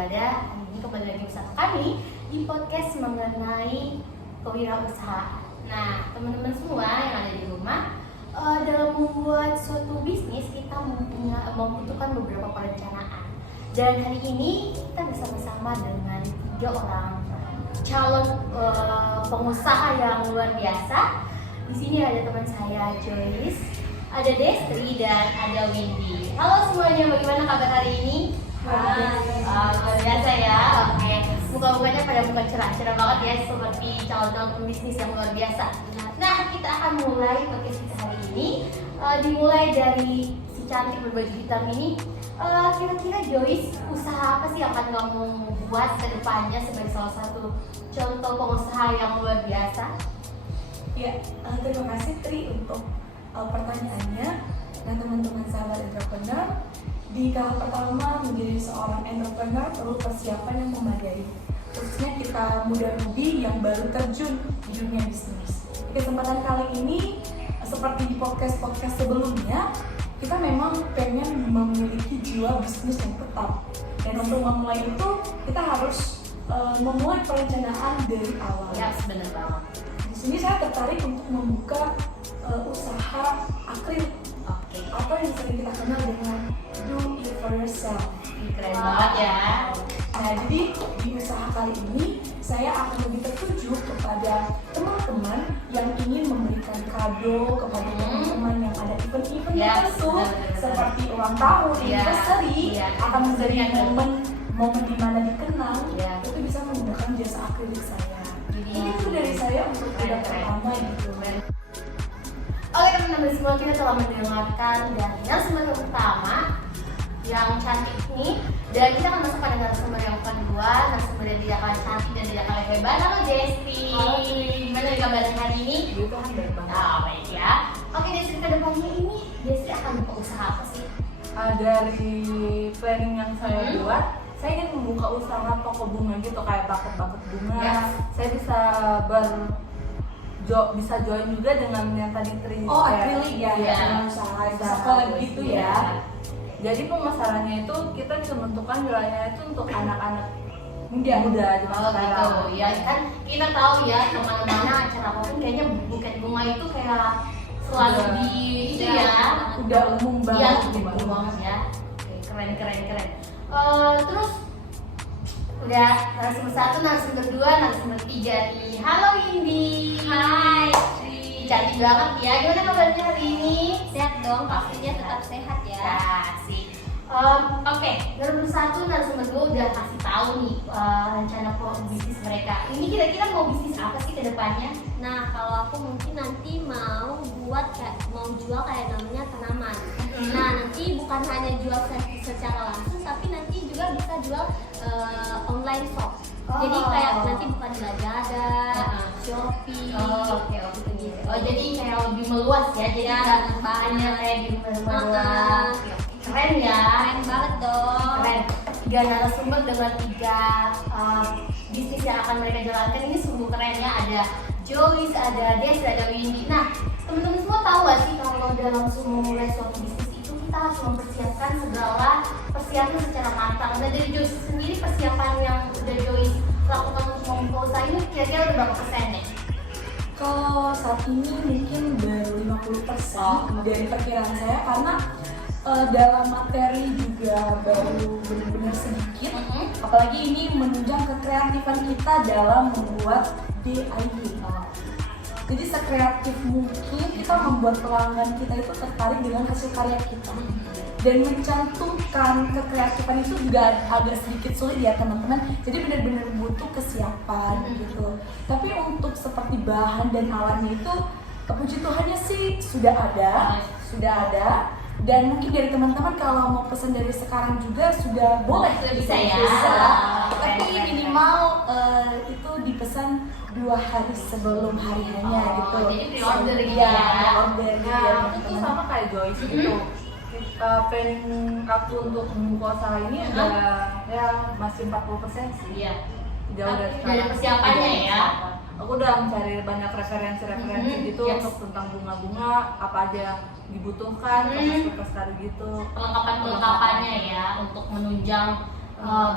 berada. Ini kembali lagi bersama kami di podcast mengenai kewirausahaan. Nah, teman-teman semua yang ada di rumah, dalam membuat suatu bisnis kita membutuhkan beberapa perencanaan. Dan hari ini kita bersama-sama dengan 3 orang calon pengusaha yang luar biasa. Di sini ada teman saya Joyce, ada Destri, dan ada Windy. Halo semuanya, bagaimana kabar hari ini? Luar biasa ya. Oke, muka-mukanya pada muka cerah banget ya, seperti calon-calon pembisnis yang luar biasa. Nah, kita akan mulai podcast kita hari ini. Dimulai dari si cantik berbaju hitam ini. Kira-kira Joyce, usaha apa sih yang akan kamu buat ke depannya sebagai salah satu contoh pengusaha yang luar biasa? Ya, terima kasih Tri untuk pertanyaannya. Nah, teman-teman sahabat entrepreneur, di tahap pertama menjadi seorang entrepreneur perlu persiapan yang memadai, khususnya kita muda-mudi yang baru terjun di dunia bisnis. Di kesempatan kali ini, seperti di podcast-podcast sebelumnya, kita memang pengen memiliki jiwa bisnis yang tetap. Dan untuk memulai itu, kita harus memulai perencanaan dari awal. Ya, benar banget. Di sini saya tertarik untuk membuka usaha akrilik, atau yang sering kita kenal dengan do it for yourself. Keren banget ya. Nah, jadi di usaha kali ini saya akan lebih tertuju kepada teman-teman yang ingin memberikan kado kepada teman-teman yang ada event-event tertentu seperti ulang tahun, anniversary, akan menjadi momen di mana dikenang, itu bisa menggunakan jasa akrilik saya. Jadi itu dari saya untuk yang pertama gitu. Oke teman-teman semua, kita telah mendengarkan dari narasumber pertama yang cantik nih, dan kita akan masuk pada narasumber yang kedua, narasumber yang tidak kalah cantik dan tidak kalah hebat. Halo Desti, gimana kabarnya hari ini? Tuhan baik banget. Baik ya. Oke Desti, ke depannya ini Desti akan buka usaha apa sih? Dari planning yang saya buat, saya ingin membuka usaha toko bunga gitu, kayak bucket-bucket bunga. Saya bisa join juga dengan yang tadi Tri. Akrilik ya, dengan usaha collab gitu ya. Jadi pemasarannya itu kita bisa menentukan wilayahnya itu untuk anak-anak muda zaman sekarang. Gitu. Ya kan kita tahu ya, kemana-mana acara apapun kayaknya buket bunga itu kayak selalu di itu ya. Udah umum banget. Iya, umum banget ya. Oke, keren. Terus udah narasumber 1, narasumber 2, narasumber 3 nih. Halo Windy. Hai, Cantik banget ya. Gimana kabarnya hari ini? sehat dong, pastinya tetap sehat ya. Asik. Oke, narasumber 1, narasumber 2 udah kasih tahu nih rencana bisnis mereka. Ini kira-kira mau bisnis apa sih ke depannya? Nah, kalau aku mungkin nanti mau jual kayak namanya tanaman. Nah, nanti bukan hanya jual secara langsung, tapi nanti juga bisa jual online shop. Jadi kayak nanti bukan di Lazada, Shopee, gitu. Jadi kayak lebih meluas ya. Jadi nggak hanya kayak di rumah doang. Keren ya. Keren banget dong. Keren. 3 narasumber dengan 3 bisnis yang akan mereka jalankan ini sungguh keren ya. Ada Joyce, ada Des, ada Windy. Nah, teman-teman semua tahu gak sih kalau dalam langsung memulai suatu bisnis itu kita harus mempersiapkan segala persiapan secara matang. Dan dari Joyce sendiri, persiapan yang udah Joyce lakukan untuk membuka usaha ini kira-kira udah berapa persen nih? Kalau saat ini mungkin baru 50% dari perkiraan saya, karena dalam materi juga baru benar-benar sedikit. Apalagi ini menunjang kekreatifan kita dalam membuat DIY. Jadi sekreatif mungkin kita membuat pelanggan kita itu tertarik dengan hasil karya kita. Dan mencantumkan kekreatifan itu juga agak sedikit sulit ya teman-teman. Jadi benar-benar butuh kesiapan gitu. Tapi untuk seperti bahan dan alatnya itu, puji Tuhannya sih sudah ada. Dan mungkin dari teman-teman kalau mau pesan dari sekarang juga sudah boleh, bisa ya. Tapi minimal itu dipesan 2 hari sebelum hari hanya gitu. Jadi pre-order gitu ya. Nah, aku tuh sama kayak Joyce gitu. Planning aku untuk membuka usaha ini ya masih 40% sih. Iya. Jauh dari persiapannya ya. Aku udah mencari banyak referensi gitu untuk tentang bunga-bunga, apa aja yang dibutuhkan, kertas-kertas gitu. Perlengkapan-perlengkapannya ya untuk menunjang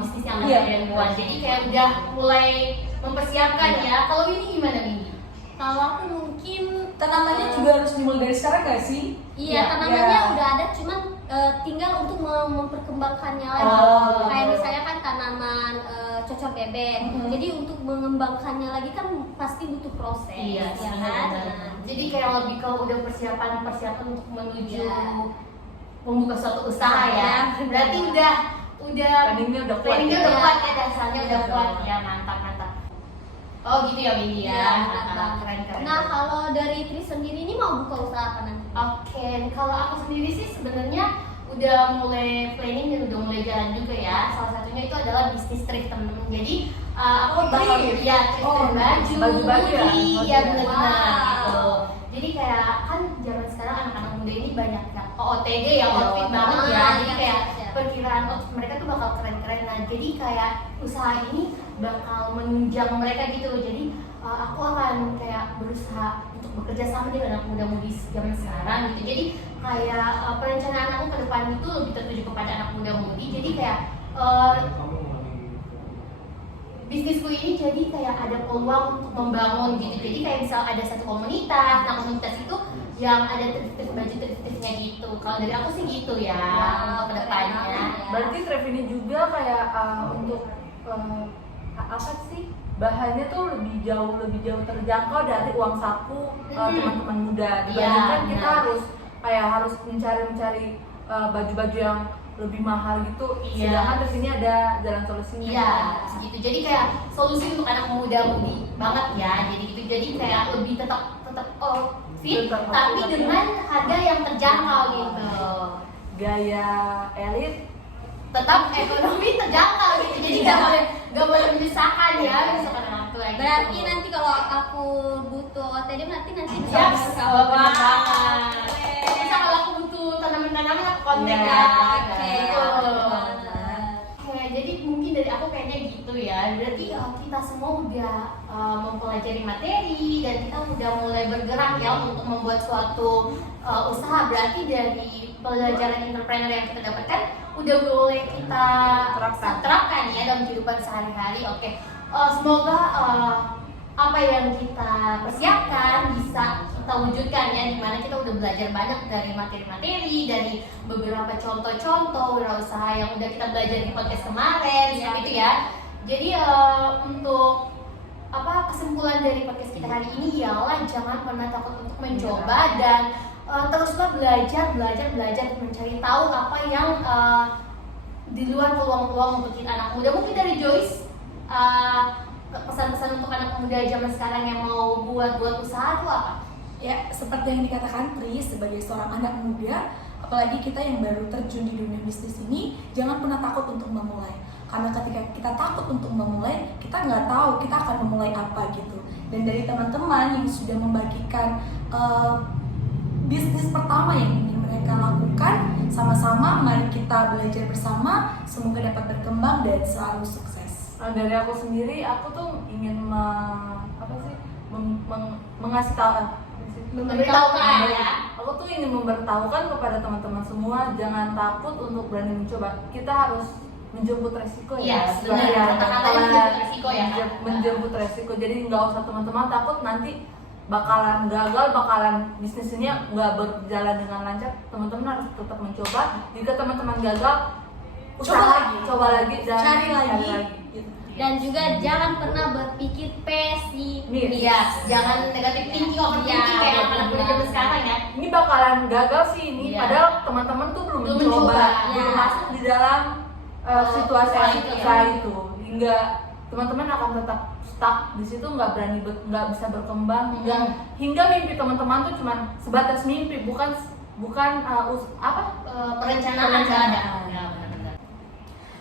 bisnis yang kalian buat. Jadi kayak udah mulai mempersiapkan ya. Kalau ini gimana Windy? Kalau aku mungkin Tanamannya juga harus dimulai dari sekarang gak sih? iya, tanamannya udah ada, cuman tinggal untuk memperkembangkannya lagi. Oh. Kayak misalnya kan tanaman cocok bebek. Jadi untuk mengembangkannya lagi kan pasti butuh proses, Iya, ya kan? benar. Nah, Jadi kayak lebih kalau udah persiapan untuk menuju Iya. membuka suatu usaha ya. Berarti udah Planningnya udah kuat. planningnya ya. udah kuat ya, dasarnya udah kuat ya, mantap. Oh gitu ya Windy ya. Iya, benar. Keren. Nah, kalau dari Tri sendiri ini mau buka usaha apa nanti? Oke, kalau aku sendiri sih sebenarnya udah mulai planning dan udah mulai jalan juga ya. Salah satunya itu adalah bisnis thrift temen-temen. Jadi aku bakal thrift? ya thrift dan baju-baju ya? hoodie, ya benar-benar Wow. gitu. Jadi kayak kan zaman sekarang anak-anak muda ini banyak yang OOTD ya, outfit banget ya. Ah, Jadi iya, kayak iya. perkiraan outfit mereka tuh bakal keren-keren. Nah, jadi kayak usaha ini bakal menunjang mereka gitu. Jadi aku akan kayak berusaha untuk bekerja sama dengan anak muda-mudi zaman sekarang gitu. Jadi kayak perencanaan aku ke depan itu lebih tertuju kepada anak muda-mudi. Jadi kayak bisnisku ini jadi kayak ada peluang untuk membangun gitu. Jadi kayak misal ada satu komunitas, nah komunitas itu yang ada baju-baju-nya gitu. Kalau dari aku sih gitu ya untuk kedepannya. Berarti Trev ini juga kayak untuk apa sih, bahannya tuh lebih jauh terjangkau dari uang saku teman-teman muda. Dibandingkan kita harus mencari baju-baju yang lebih mahal gitu. Iya. Sedangkan di sini ada jalan solusinya. Iya, segitu. Jadi kayak solusi untuk anak muda-mudi banget ya. Jadi gitu. Jadi kayak lebih tetap fit, Tetap tapi fit, dengan harga yang terjangkau gitu. Gaya elit. Tetap ekonomi terjangkau gitu. Jadi nggak boleh menyusahkan ya, misalkan orang tua. Gitu. Berarti nanti kalau aku butuh OTD nanti bisa Ya, bersama banget. Bisa kalau aku butuh tanaman-tanaman aku kontak Iya, ya. Oke, Gitu. benar. Oke, jadi mungkin dari aku kayaknya gitu ya. Berarti kita semua udah mempelajari materi dan kita udah mulai bergerak ya untuk membuat suatu usaha. Berarti dari pelajaran entrepreneur yang kita dapatkan udah boleh kita terapkan ya dalam kehidupan sehari-hari. Oke, semoga apa yang kita persiapkan bisa kita wujudkan ya, dimana kita udah belajar banyak dari materi-materi, dari beberapa contoh-contoh wirausaha yang udah kita belajar di podcast kemarin seperti itu ya. Jadi untuk kesimpulan dari podcast kita hari ini ialah jangan pernah takut untuk mencoba dan teruslah belajar mencari tahu apa yang di luar peluang-peluang untuk kita anak muda. Mungkin dari Joyce pesan-pesan untuk anak muda zaman sekarang yang mau buat usaha itu apa? Ya, seperti yang dikatakan Tri, sebagai seorang anak muda, apalagi kita yang baru terjun di dunia bisnis ini, jangan pernah takut untuk memulai. Karena ketika kita takut untuk memulai, kita nggak tahu kita akan memulai apa gitu. Dan dari teman-teman yang sudah membagikan bisnis pertama yang ingin mereka lakukan, sama-sama mari kita belajar bersama, semoga dapat berkembang dan selalu sukses. Dari aku sendiri, aku tuh ingin mengasih tahu Memberitahukan ya. Aku tuh ingin memberitahukan kepada teman-teman semua, jangan takut untuk berani mencoba. Kita harus menjemput resiko ya. Iya, benar. Kata-katanya menjemput resiko ya, Kak. Menjemput resiko. Jadi nggak usah teman-teman takut nanti bakalan gagal, bisnis ini nggak berjalan dengan lancar. Teman-teman harus tetap mencoba. Jika teman-teman gagal, coba lagi, Cari lagi. Gitu. Dan juga jangan pernah berpikir pesimis. Iya, jangan negatif thinking, overthinking kayak anak muda zaman sekarang ya. Ini bakalan gagal sih ini, Iya. padahal teman-teman tuh belum Belum mencoba, mencoba, belum ya. masuk di dalam situasi usaha itu, hingga teman-teman akan tetap stuck di situ, nggak bisa berkembang, hingga mimpi teman-teman tuh cuma sebatas mimpi, bukan Perencanaan nggak ada. Ya, benar-benar.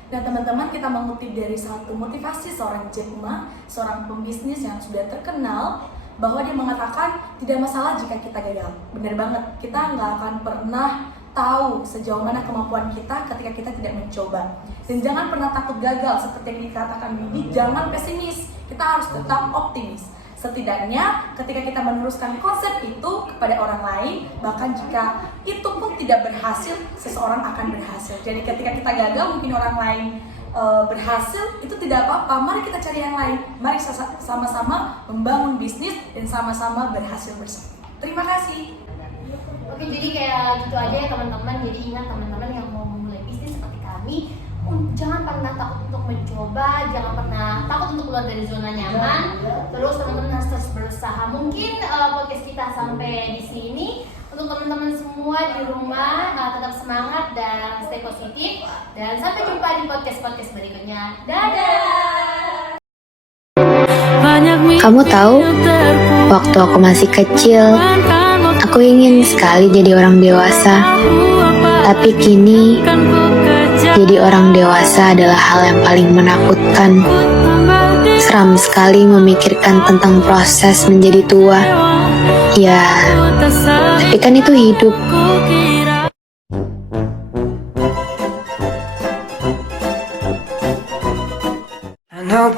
Nah teman-teman, kita mengutip dari satu motivasi seorang Jack Ma, seorang pembisnis yang sudah terkenal, bahwa dia mengatakan tidak masalah jika kita gagal. Benar banget, kita nggak akan pernah tahu sejauh mana kemampuan kita ketika kita tidak mencoba. Dan jangan pernah takut gagal, seperti yang dikatakan Windy, jangan pesimis, kita harus tetap optimis. Setidaknya ketika kita meneruskan konsep itu kepada orang lain, bahkan jika itu pun tidak berhasil, seseorang akan berhasil. Jadi ketika kita gagal, mungkin orang lain berhasil itu tidak apa-apa. Mari kita cari yang lain. Mari sama-sama membangun bisnis dan sama-sama berhasil bersama. Terima kasih. Oke, jadi kayak gitu aja ya teman-teman. Jadi ingat teman-teman yang mau memulai bisnis seperti kami, jangan pernah takut untuk mencoba, jangan pernah takut untuk keluar dari zona nyaman. Terus teman-teman harus terus berusaha. Mungkin podcast kita sampai di sini. Untuk teman-teman semua di rumah, tetap semangat dan stay positif. Dan sampai jumpa di podcast-podcast berikutnya. Dadah! Kamu tahu, waktu aku masih kecil, aku ingin sekali jadi orang dewasa. Tapi kini, jadi orang dewasa adalah hal yang paling menakutkan. Seram sekali memikirkan tentang proses menjadi tua. Ya, tapi kan itu hidup. I know